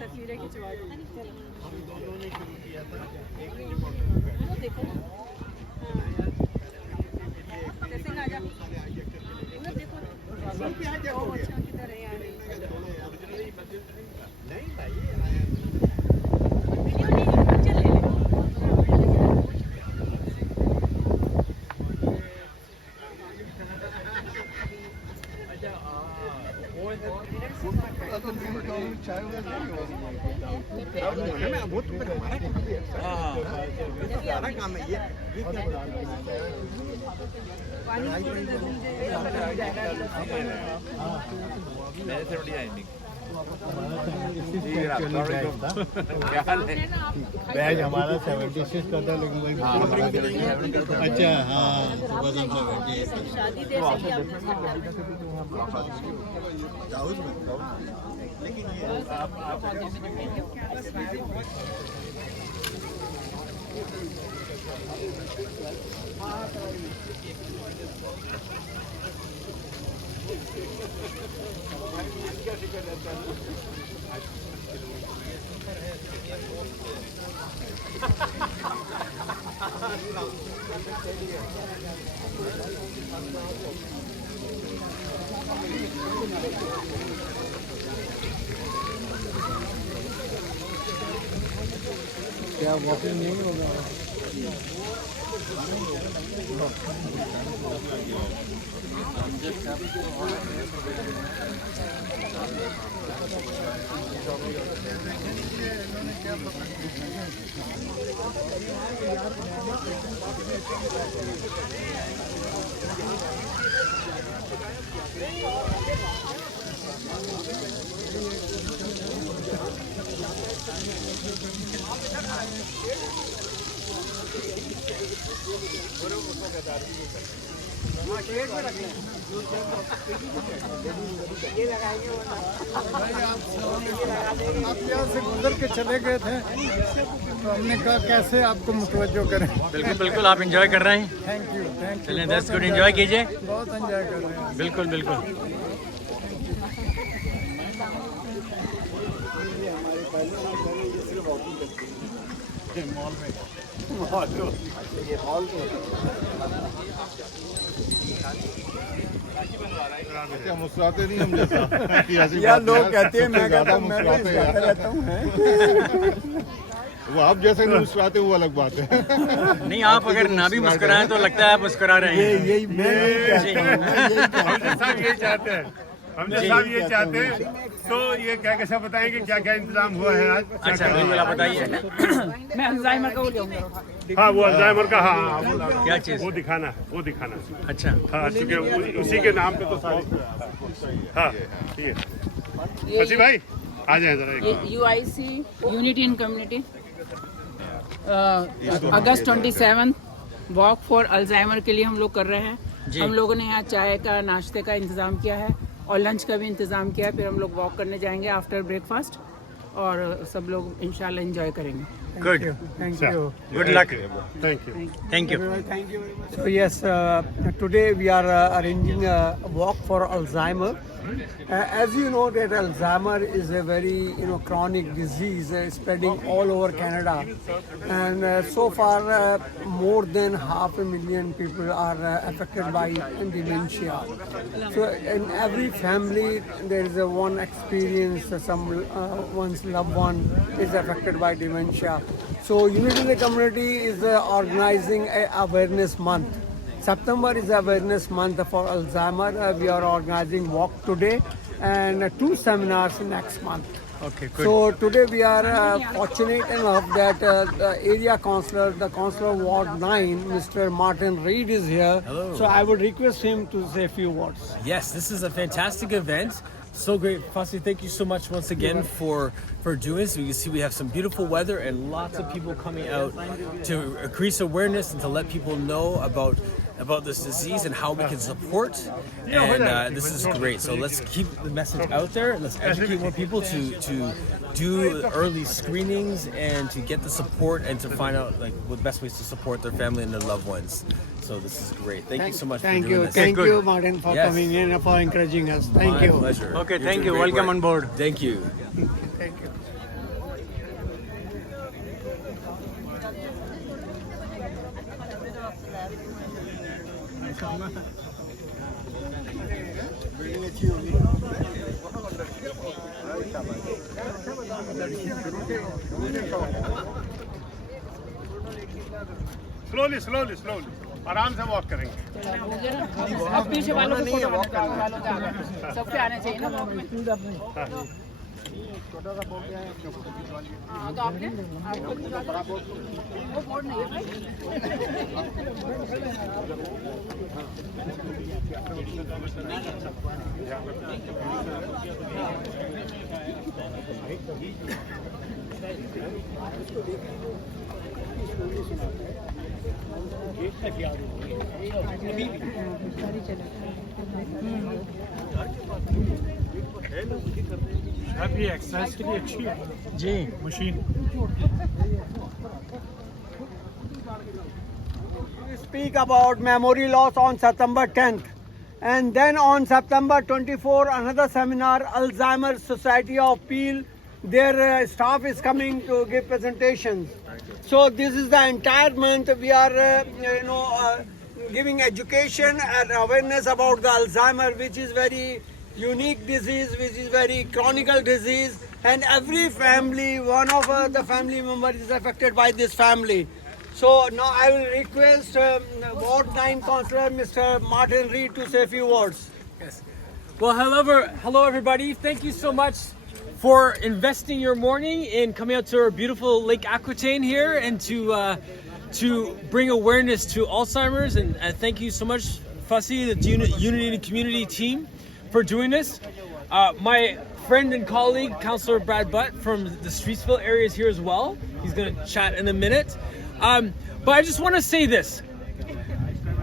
तस्वीरें खिंचवा दो। देखो जैसे ना जा देखो अच्छा किधर है यार नहीं भाई चल ले बैच हमारा 76 का था लेकिन वही अच्छा हाँ शादी दे सकी क्या वॉकिंग नहीं होगा आप यहाँ से गुजर के चले गए थे तो हमने कहा कैसे आपको मुतवज्जो करें। बिल्कुल बिल्कुल आप एंजॉय कर रहे हैं। थैंक यू चलिए दैट्स गुड, एंजॉय कीजिए। बहुत एंजॉय कर रहे हैं। बिल्कुल बिल्कुल क्या मुस्कुराते नहीं हम जैसा यार लोग कहते हैं मैं कहता हूँ मैं भी मुस्कुराता रहता हूँ वो आप जैसे नहीं मुस्कुराते वो अलग बात है। नहीं, आप अगर ना भी मुस्कुराएं तो लगता है आप मुस्कुरा रहे हैं। यही मैं साहब यही चाहते हैं, हमने साहब ये चाहते हैं। तो ये क्या कैसा बताएंगे क्या क्या इंतजाम हुआ है आज? अच्छा बिल्कुल आप बताइए। मैं अल्जाइमर का वो लूंगा। हाँ वो अल्जाइमर का, हाँ क्या चीज़? वो दिखाना, वो दिखाना। अच्छा हाँ चूँकि उसी के नाम पे तो हाँ ठीक है। अच्छी भाई आ जाए जरा। UIC unity in community August 27 walk for Alzheimer के लिए हम लोग कर रहे हैं। हम लोगों ने यहाँ चाय का नाश्ते का इंतज़ाम किया है और लंच का भी इंतज़ाम किया है। फिर हम लोग वॉक करने जाएंगे आफ्टर ब्रेकफास्ट और सब लोग इंशाल्लाह एंजॉय करेंगे। Good, thank you. Good luck, thank you. Thank you. So yes, today we are arranging a walk for Alzheimer. As you know that Alzheimer is a very chronic disease spreading all over Canada, and so far more than 500,000 people are affected by dementia. So in every family there is a one experience, one's loved one is affected by dementia. So Unity in the Community is organizing a awareness month. September is awareness month for Alzheimer. We are organizing walk today and 2 seminars next month. Okay, good. So today we are fortunate enough that the area councillor, the councillor Ward 9, Mr. Martin Reid is here. Hello. So I would request him to say a few words. Yes, this is a fantastic event. So great. Fasi, thank you so much once again for doing this. You can see we have some beautiful weather and lots of people coming out to increase awareness and to let people know about about this disease and how we can support. And this is great. So let's keep the message out there. Let's educate more people to do early screenings and to get the support and to find out like what best ways to support their family and their loved ones. So this is great. Thank you so much for doing this. Thank you, Martin, for Yes. coming in and for encouraging us. Thank My you. pleasure. Okay, You're thank doing you. great Welcome work. on board. Thank you. Thank you. Slowly slowly slowly आराम से walk करेंगे अब पीछे वालों को photo वालों के आगे सबके आने चाहिए ना वॉक में हाँ, तो आपने आपको वो बोर्ड नहीं है अब ये एक्सरसाइज के लिए अच्छी है जी machine Speak about memory loss on September 10th. And then on September 24, another seminar, Alzheimer's Society of Peel. Their staff is coming to give presentations. So this is the entire month we are, giving education and awareness about the Alzheimer, which is very unique disease, which is very chronic disease. And every family, one of the family members is affected by this family. So now I will request Ward 9 Councillor Mr. Martin Reed to say a few words. Yes. Well, hello everybody. Thank you so much for investing your morning in coming out to our beautiful Lake Aquitaine here and to bring awareness to Alzheimer's. And thank you so much, Fussy, the Unity Community team, for doing this. My friend and colleague, Councillor Brad Butt from the Streetsville area is here as well. He's going to chat in a minute. But I just want to say this.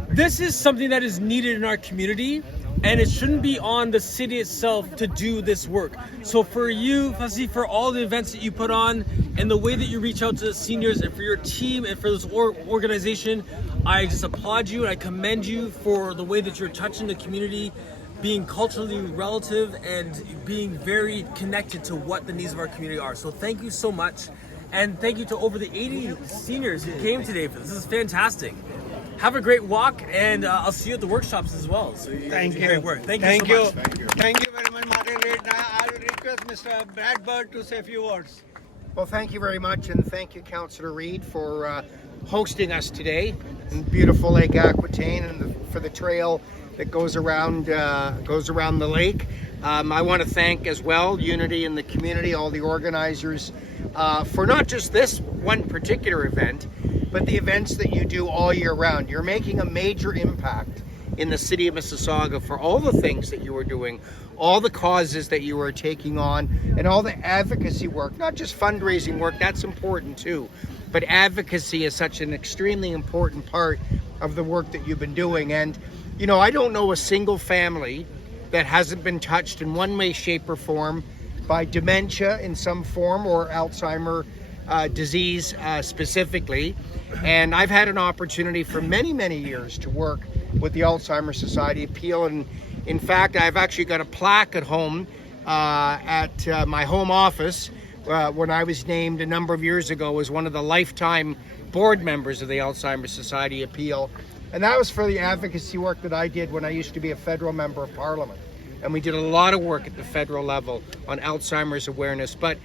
This is something that is needed in our community, and it shouldn't be on the city itself to do this work. So for you, Fasi, for all the events that you put on and the way that you reach out to the seniors and for your team and for this organization, I just applaud you and I commend you for the way that you're touching the community, being culturally relative and being very connected to what the needs of our community are. So thank you so much. And thank you to over the 80 seniors who came today for this. This is fantastic. Have a great walk, and I'll see you at the workshops as well. So Thank you. Great work. Thank you Thank so you. much. Thank you very much, Martin Reed. Now I will request Mr. Brad Bird to say a few words. Well, thank you very much, and thank you, Councillor Reed, for hosting us today in beautiful Lake Aquitaine and for the trail that goes around the lake. I want to thank as well Unity and the community, all the organizers, for not just this one particular event, but the events that you do all year round. You're making a major impact in the city of Mississauga for all the things that you are doing, all the causes that you are taking on, and all the advocacy work, not just fundraising work, that's important too, but advocacy is such an extremely important part of the work that you've been doing. And, you know, I don't know a single family that hasn't been touched in one way, shape, or form by dementia in some form or Alzheimer disease specifically. And I've had an opportunity for many, many years to work with the Alzheimer's Society of Peel. And in fact, I've actually got a plaque at home at my home office when I was named a number of years ago as one of the lifetime board members of the Alzheimer's Society of Peel. And that was for the advocacy work that I did when I used to be a federal member of parliament. And we did a lot of work at the federal level on Alzheimer's awareness. But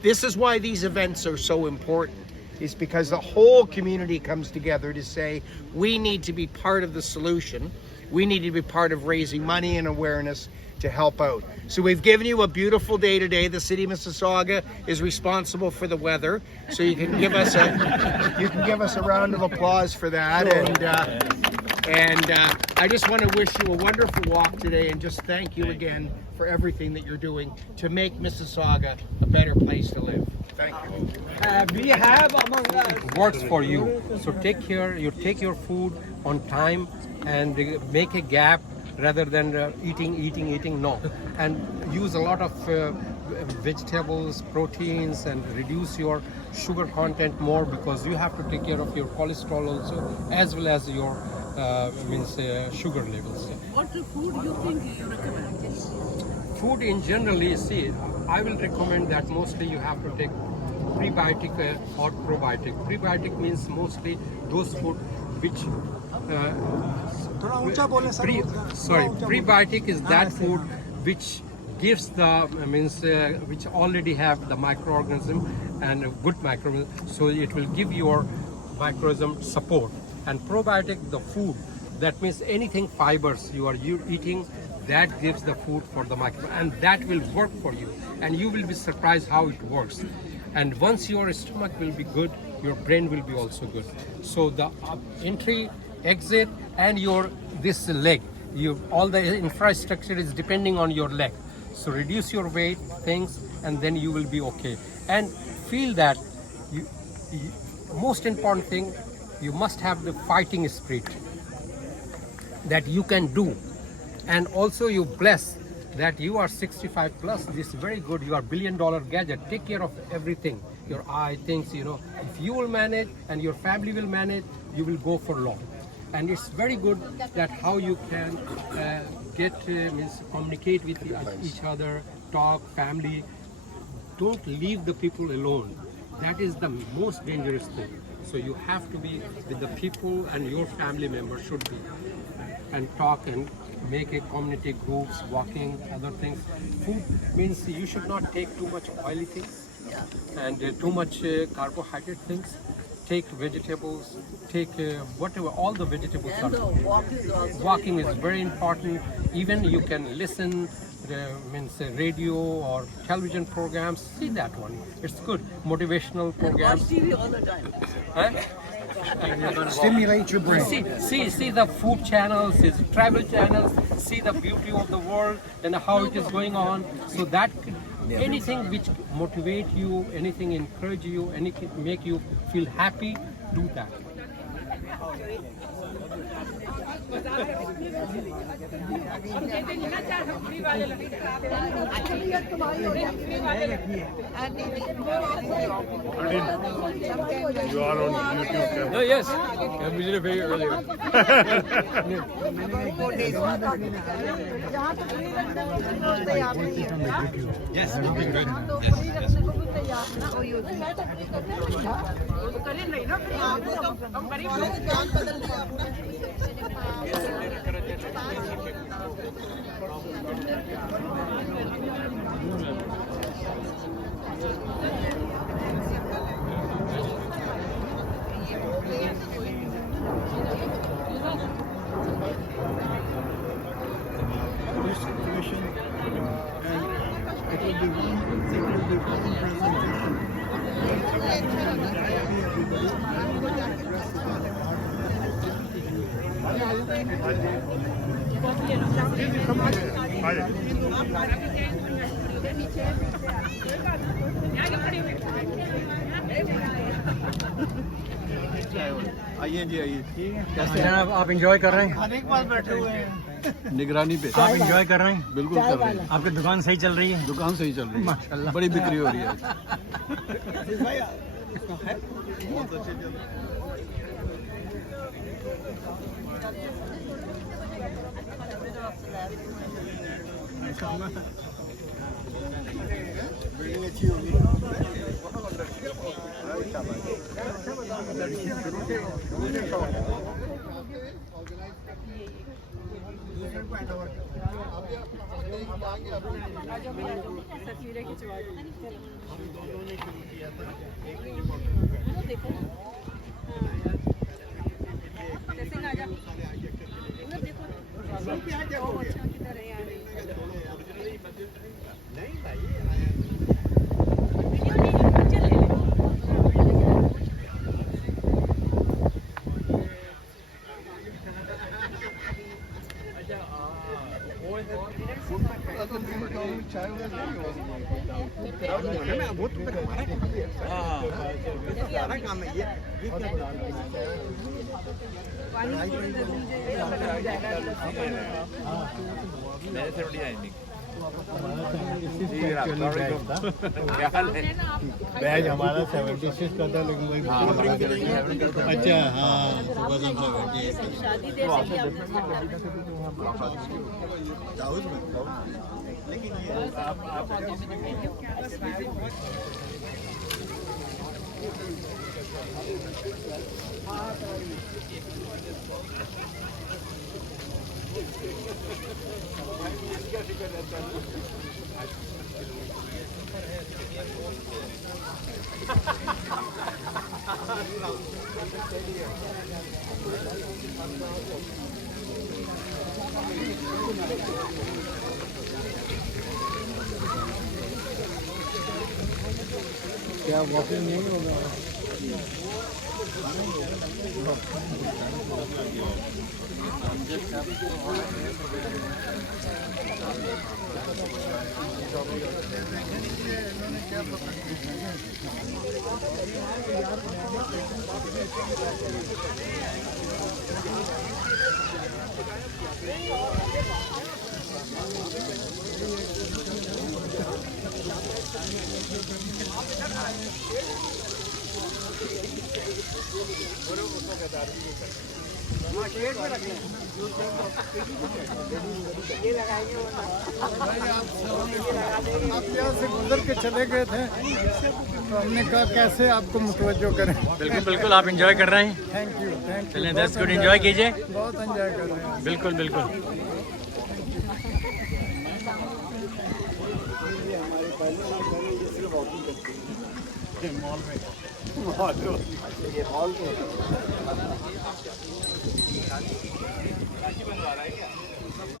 this is why these events are so important, is because the whole community comes together to say, we need to be part of the solution. We need to be part of raising money and awareness to help out. So we've given you a beautiful day today. The city of Mississauga is responsible for the weather. So you can give us a round of applause for that. And I just want to wish you a wonderful walk today and just thank you again for everything that you're doing to make Mississauga a better place to live. Thank you. We have among us works for you. So take care, you take your food on time and make a gap rather than eating. No. And use a lot of vegetables, proteins, and reduce your sugar content more, because you have to take care of your cholesterol also, as well as your sugar levels. What food you think you recommend? Food in generally, see, I will recommend that mostly you have to take prebiotic or probiotic. Prebiotic means mostly those food which prebiotic is that food which gives the which already have the microorganism and a good microorganism, so it will give your microorganism support. And probiotic, the food, that means anything fibers you are eating, that gives the food for the micro, and that will work for you, and you will be surprised how it works. And once your stomach will be good, your brain will be also good. So the entry, exit, and your this leg, all the infrastructure is depending on your leg. So reduce your weight, things, and then you will be okay. And feel that most important thing, you must have the fighting spirit that you can do. And also you bless that you are 65 plus. This is very good. You are $1 billion gadget. Take care of everything. Your eye, things, If you will manage and your family will manage, you will go for long. And it's very good that how you can communicate with each other, talk, family. Don't leave the people alone. That is the most dangerous thing. So you have to be with the people, and your family members should be, and talk and make a community groups, walking, other things. Food means you should not take too much oily things and too much carbohydrate things. Take vegetables, take whatever, all the vegetables are. Walking is very important. Even you can listen radio or television programs. See that one. It's good. Motivational programs. Watch TV all the time. stimulate your brain. See the food channels, travel channels, see the beauty of the world and how it is going on. So that anything which motivate you, anything encourage you, anything make you feel happy, do that. You are on YouTube channel. Oh, yes. Yeah, we did it very earlier. Yes, looking good. आइए जी आइए। कैसे जनाब, आप enjoy कर रहे हैं? अनेक बार बैठे हुए हैं निगरानी पे। आप एंजॉय कर रहे हैं? बिल्कुल कर रहे हैं। आपकी दुकान सही चल रही है? दुकान सही चल रही है माशाल्लाह। बड़ी बिक्री हो रही है। बिल्डिंग अच्छी होगी। बैच हमारा 76 का था लेकिन वही अच्छा हाँ सुबह हम 78 क्या वॉकिंग नहीं होगा आप यहाँ से गुजर के चले गए थे तो हमने कहा कैसे आपको मुतवज्जो करें। बिल्कुल बिल्कुल, आप एंजॉय कर रहे हैं। थैंक यू चलें, दैट्स गुड, एंजॉय कीजिए। बहुत एंजॉय कर रहे हैं। बिल्कुल बिल्कुल। मॉल में